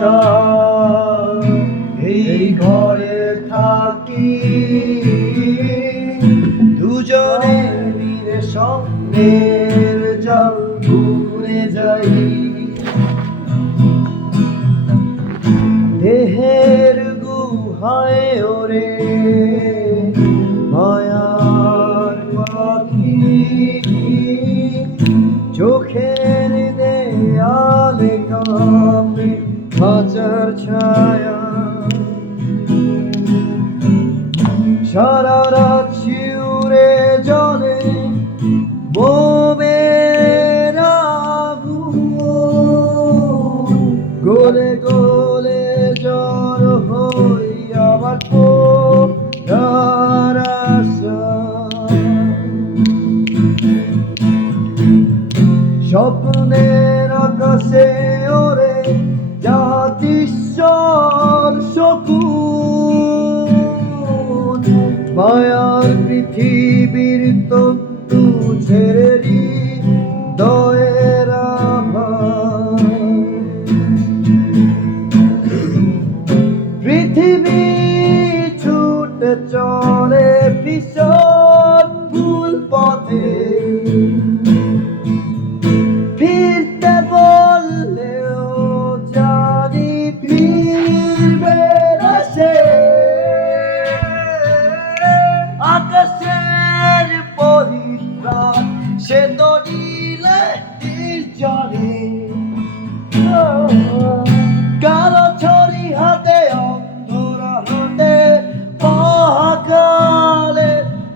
বর্ষা এই ঘরে থাকি দুজনে মিলে স্বপ্নের জল ঘুরে যাই দেহের গুহায় ওরে মায়ার পাখি চোখের দেয়ালে কাঁপে খাঁচার ছায়া সারা রাত শিউরে জলে মোমের আগুন গলে গলে জ্বর হই আমার ফোটার আশা স্বপ্নের আকাশে ওরে জাতিস্বর শকুন মায়ার পৃথিবীর তন্তু ছেড়ে হৃদয়ের পৃথিবী ছুটে চলে ভীষণ ভুল পথে ফিরতে বললেও জানি ফিরবে না সে আকাশের পরিত্রাণ সে তো নিলে নির্জনে কারো ছড়ি হাতে অন্ধরা হাতে মহাকালে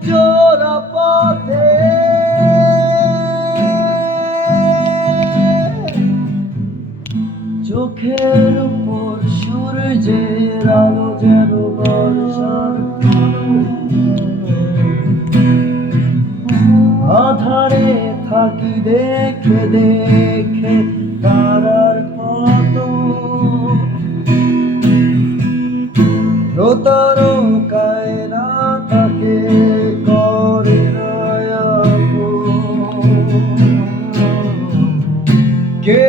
জোড়া পথে চোখের উপর সূর্যের আলো যেন বর্ষার আধারে থাকি দেখে দেখে তারার কত প্রতারকায় না তাকে করে না কে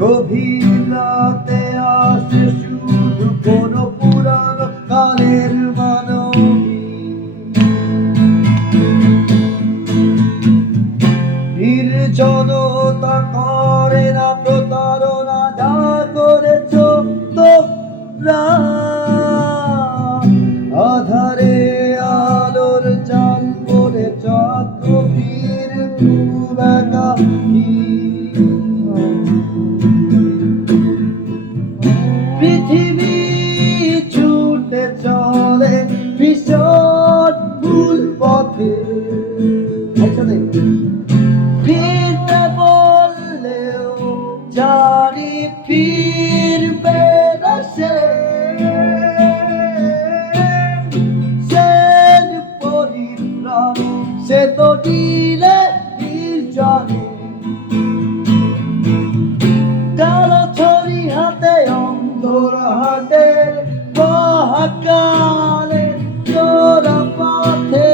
গভীর রাতে আসে শুধু কোন পুরানো কালের মানবী নির্জনতা করে না প্রতারণা যা করেছ তোমরা আধারে আলোর জাল করেছ গভীর খুব একাকী পৃথিবী ছুটে চলে ভীষণ ভুল পথে ফিরতে বললেও জানি ফিরবে না সে পরিত্রাণ সে তো দিলে নির্জনে কালো ছড়ি হাতে অন্ধরা হাতে মহাকালে জোড়া পথে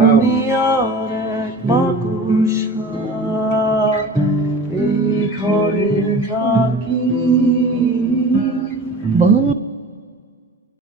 আমি আর এক মাকুসা এই ঘরে থাকি